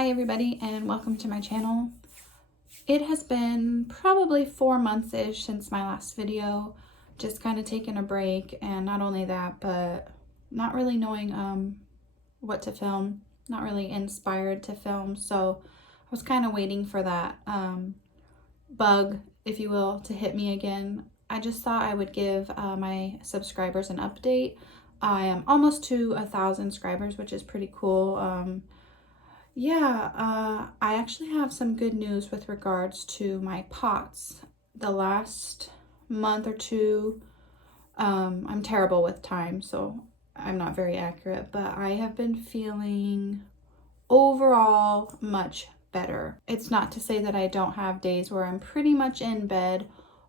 Hi everybody and welcome to my channel. It has been probably 4 months-ish since my last video. Just kind of taking a break, and not only that, but not really knowing what to film, not really inspired to film. So I was kind of waiting for that bug, if you will, to hit me again. I just thought I would give my subscribers an update. I am almost to 1,000 subscribers, which is pretty cool. I actually have some good news with regards to my pots. The last month or two, I'm terrible with time, so I'm not very accurate, but I have been feeling overall much better. It's not to say that I don't have days where I'm pretty much in bed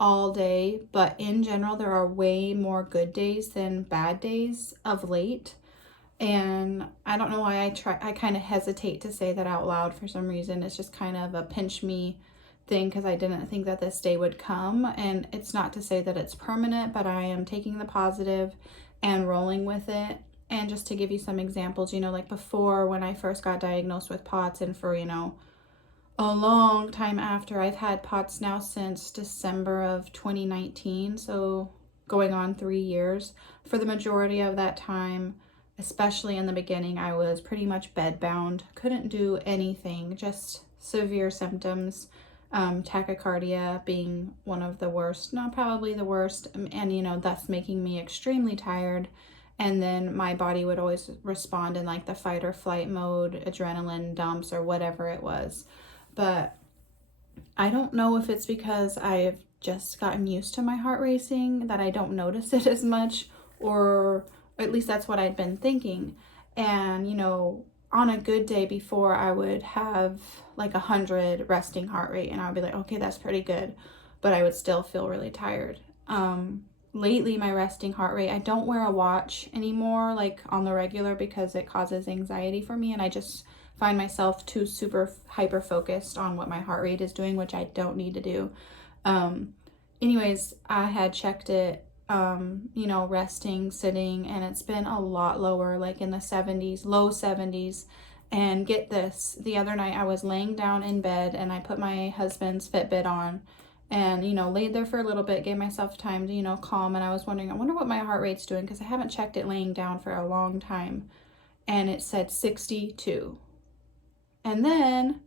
all day, but in general, there are way more good days than bad days of late. And I don't know why I kind of hesitate to say that out loud for some reason. It's just kind of a pinch me thing because I didn't think that this day would come. And it's not to say that it's permanent, but I am taking the positive and rolling with it. And just to give you some examples, like before when I first got diagnosed with POTS, and for, a long time after, I've had POTS now since December of 2019. So going on 3 years. For the majority of that time, especially in the beginning, I was pretty much bedbound, couldn't do anything, just severe symptoms, tachycardia being one of the worst, not probably the worst, and thus making me extremely tired. And then my body would always respond in like the fight or flight mode, adrenaline dumps or whatever it was. But I don't know if it's because I've just gotten used to my heart racing that I don't notice it as much, or at least that's what I'd been thinking. And, on a good day before, I would have like 100 resting heart rate, and I would be like, okay, that's pretty good. But I would still feel really tired. Lately, my resting heart rate, I don't wear a watch anymore, like on the regular, because it causes anxiety for me. And I just find myself too super hyper focused on what my heart rate is doing, which I don't need to do. Anyways, I had checked it, resting, sitting, and it's been a lot lower, like in the 70s, low 70s. And get this, the other night I was laying down in bed and I put my husband's Fitbit on and, laid there for a little bit, gave myself time to, calm. And I was wondering, I wonder what my heart rate's doing, because I haven't checked it laying down for a long time. And it said 62. And then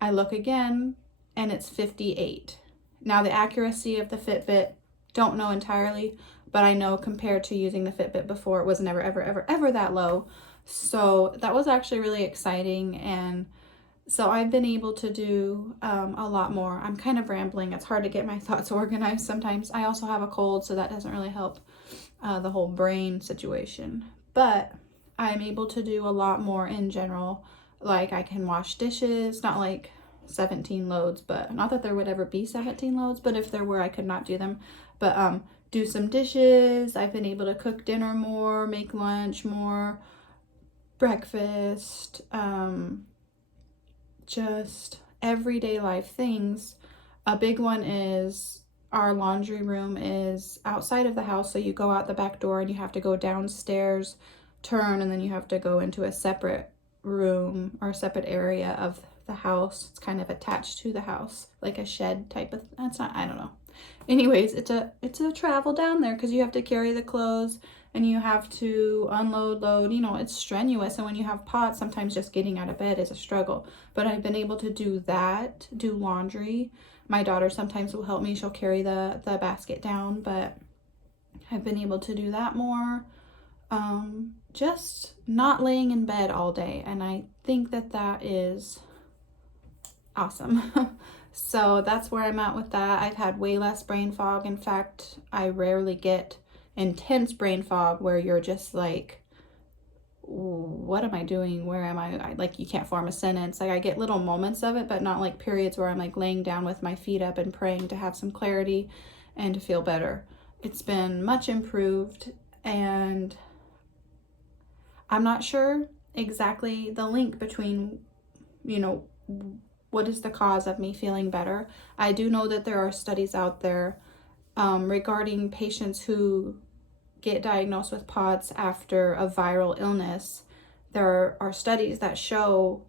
I look again and it's 58. Now the accuracy of the Fitbit, don't know entirely, but I know compared to using the Fitbit before, it was never, ever, ever, ever that low. So that was actually really exciting. And so I've been able to do a lot more. I'm kind of rambling. It's hard to get my thoughts organized sometimes. I also have a cold, so that doesn't really help the whole brain situation. But I'm able to do a lot more in general. Like I can wash dishes, not like 17 loads, but not that there would ever be 17 loads, but if there were, I could not do them. But do some dishes. I've been able to cook dinner more, make lunch more, breakfast, just everyday life things. A big one is our laundry room is outside of the house, so you go out the back door and you have to go downstairs, turn, and then you have to go into a separate room or a separate area of the house. It's kind of attached to the house, like a shed type of, that's not, I don't know. Anyways, it's a travel down there because you have to carry the clothes and you have to unload, load, it's strenuous. And when you have POTS, sometimes just getting out of bed is a struggle. But I've been able to do that, do laundry. My daughter sometimes will help me. She'll carry the basket down, but I've been able to do that more. Just not laying in bed all day. And I think that is awesome. So that's where I'm at with that. I've had way less brain fog. In fact, I rarely get intense brain fog where you're just like, what am I doing? Where am I? Like, you can't form a sentence. Like, I get little moments of it, but not like periods where I'm like laying down with my feet up and praying to have some clarity and to feel better. It's been much improved, and I'm not sure exactly the link between, what is the cause of me feeling better. I do know that there are studies out there regarding patients who get diagnosed with POTS after a viral illness. There are studies that show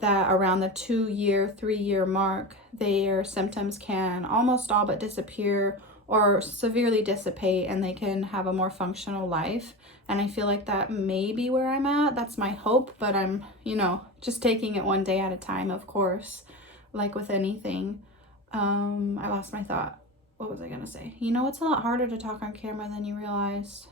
that around the 2-year, 3-year mark, their symptoms can almost all but disappear or severely dissipate, and they can have a more functional life. And I feel like that may be where I'm at. That's my hope, but I'm, just taking it one day at a time, of course, like with anything. I lost my thought. What was I gonna say? It's a lot harder to talk on camera than you realize.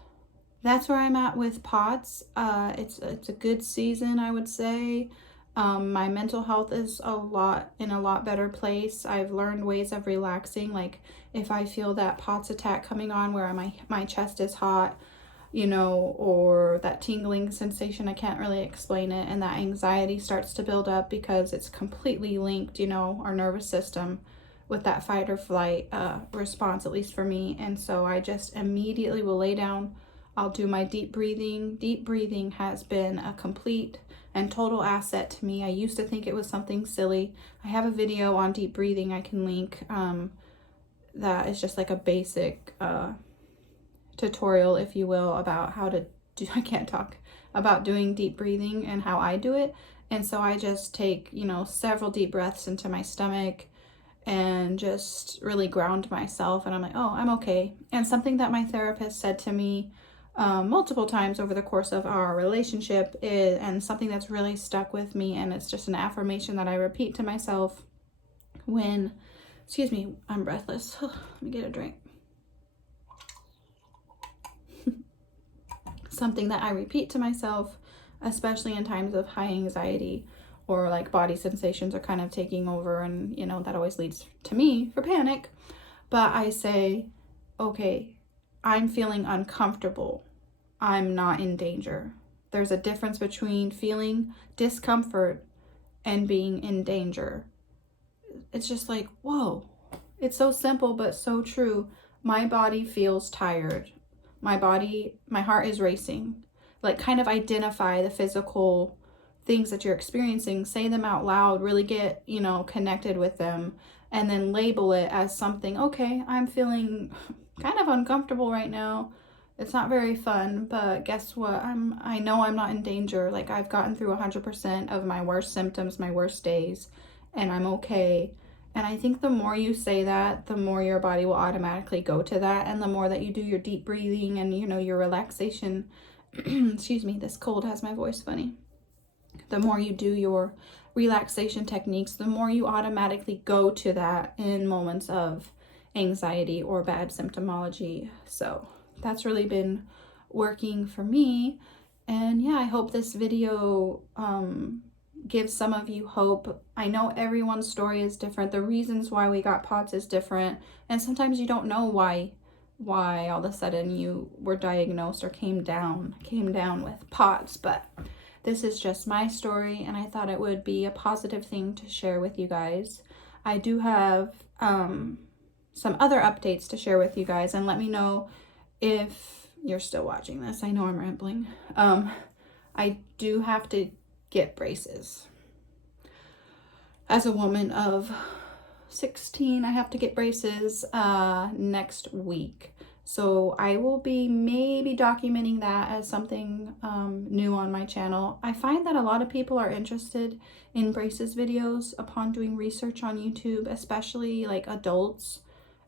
That's where I'm at with POTS. It's a good season, I would say. My mental health is in a lot better place. I've learned ways of relaxing. Like if I feel that POTS attack coming on where my chest is hot, or that tingling sensation, I can't really explain it, and that anxiety starts to build up because it's completely linked, our nervous system with that fight or flight response, at least for me. And so I just immediately will lay down. I'll do my deep breathing. Deep breathing has been a complete and total asset to me. I used to think it was something silly. I have a video on deep breathing I can link that is just like a basic tutorial, if you will, about how to do, I can't talk, about doing deep breathing and how I do it. And so I just take, several deep breaths into my stomach and just really ground myself. And I'm like, oh, I'm okay. And something that my therapist said to me multiple times over the course of our relationship and something that's really stuck with me, and it's just an affirmation that I repeat to myself when, excuse me, I'm breathless. Let me get a drink. Something that I repeat to myself, especially in times of high anxiety or like body sensations are kind of taking over, and that always leads to me for panic. But I say, okay, I'm feeling uncomfortable. I'm not in danger. There's a difference between feeling discomfort and being in danger. It's just like, whoa. It's so simple, but so true. My body feels tired. My heart is racing. Like, kind of identify the physical things that you're experiencing, say them out loud, really get, connected with them, and then label it as something. Okay, I'm feeling kind of uncomfortable right now. It's not very fun, but guess what? I know I'm not in danger. Like, I've gotten through 100% of my worst symptoms, my worst days, and I'm okay. And I think the more you say that, the more your body will automatically go to that. And the more that you do your deep breathing and, your relaxation, excuse me, this cold has my voice funny. The more you do your relaxation techniques, the more you automatically go to that in moments of anxiety or bad symptomology. So that's really been working for me. And yeah, I hope this video gives some of you hope. I know everyone's story is different. The reasons why we got POTS is different. And sometimes you don't know why all of a sudden you were diagnosed or came down with POTS. But this is just my story, and I thought it would be a positive thing to share with you guys. I do have some other updates to share with you guys, and let me know if you're still watching this. I know I'm rambling. I do have to get braces. As a woman of 16, I have to get braces next week. So I will be maybe documenting that as something new on my channel. I find that a lot of people are interested in braces videos upon doing research on YouTube, especially like adults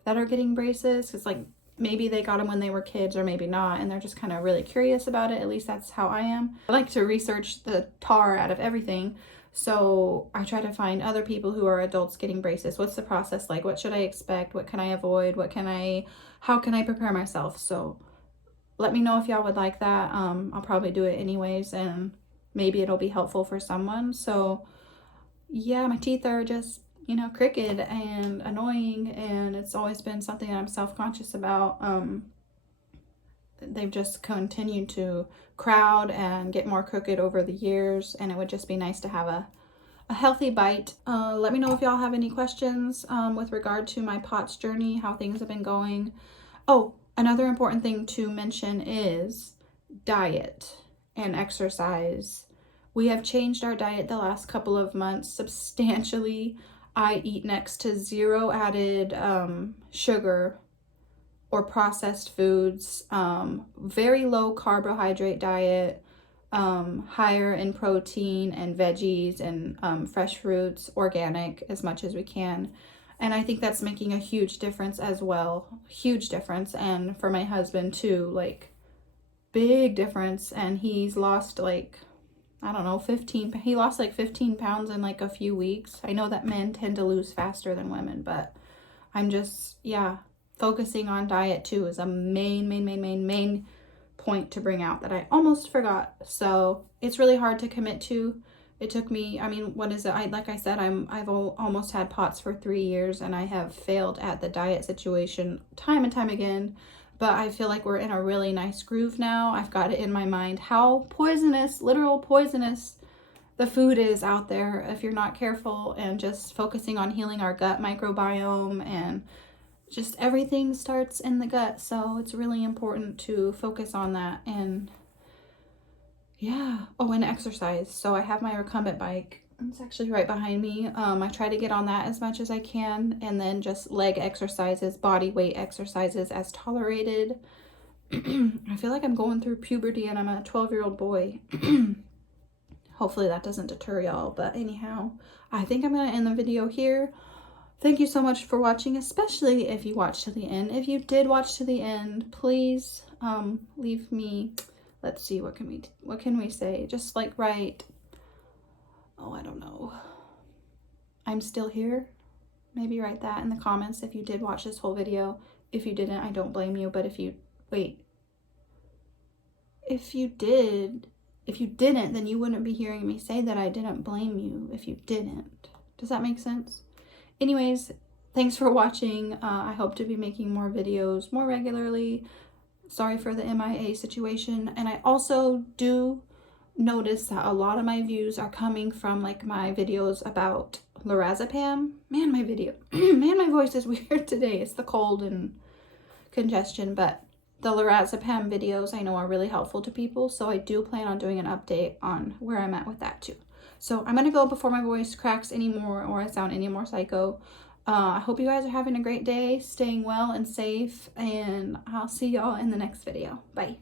that are getting braces. It's like maybe they got them when they were kids or maybe not, and they're just kind of really curious about it. At least that's how I am. I like to research the tar out of everything. So I try to find other people who are adults getting braces. What's the process like? What should I expect? What can I avoid? How can I prepare myself? So let me know if y'all would like that. I'll probably do it anyways, and maybe it'll be helpful for someone. So yeah, my teeth are just, crooked and annoying, and it's always been something that I'm self-conscious about. They've just continued to crowd and get more crooked over the years, and it would just be nice to have a healthy bite. Let me know if y'all have any questions with regard to my POTS journey, how things have been going. Oh, another important thing to mention is diet and exercise. We have changed our diet the last couple of months substantially. I eat next to zero added sugar or processed foods, very low carbohydrate diet, higher in protein and veggies and fresh fruits, organic as much as we can. And I think that's making a huge difference as well. Huge difference. And for my husband too, like big difference. And he's lost like, I don't know, he lost like 15 pounds in like a few weeks. I know that men tend to lose faster than women, but I'm just, yeah, focusing on diet too is a main point to bring out that I almost forgot. So it's really hard to commit to. It took me, I mean, what is it? Like I said, I've almost had POTS for 3 years, and I have failed at the diet situation time and time again. But I feel like we're in a really nice groove now. I've got it in my mind how poisonous, literal poisonous, the food is out there if you're not careful, and just focusing on healing our gut microbiome, and just everything starts in the gut. So it's really important to focus on that. And yeah. Oh, and exercise. So I have my recumbent bike. It's actually right behind me. I try to get on that as much as I can, and then just leg exercises, body weight exercises as tolerated. I feel like I'm going through puberty and I'm a 12-year-old boy. Hopefully that doesn't deter y'all. But anyhow, I think I'm going to end the video here. Thank you so much for watching, especially if you watched to the end. If you did watch to the end, please leave me, let's see, what can we say? Just like write, oh, I don't know, I'm still here. Maybe write that in the comments if you did watch this whole video. If you didn't, I don't blame you. But if you didn't, then you wouldn't be hearing me say that I didn't blame you if you didn't. Does that make sense? Anyways, thanks for watching. I hope to be making more videos more regularly. Sorry for the MIA situation. And I also do notice that a lot of my views are coming from like my videos about lorazepam. Man, my voice is weird today. It's the cold and congestion, but the lorazepam videos I know are really helpful to people. So I do plan on doing an update on where I'm at with that too. So I'm going to go before my voice cracks anymore or I sound any more psycho. I hope you guys are having a great day, staying well and safe, and I'll see y'all in the next video. Bye.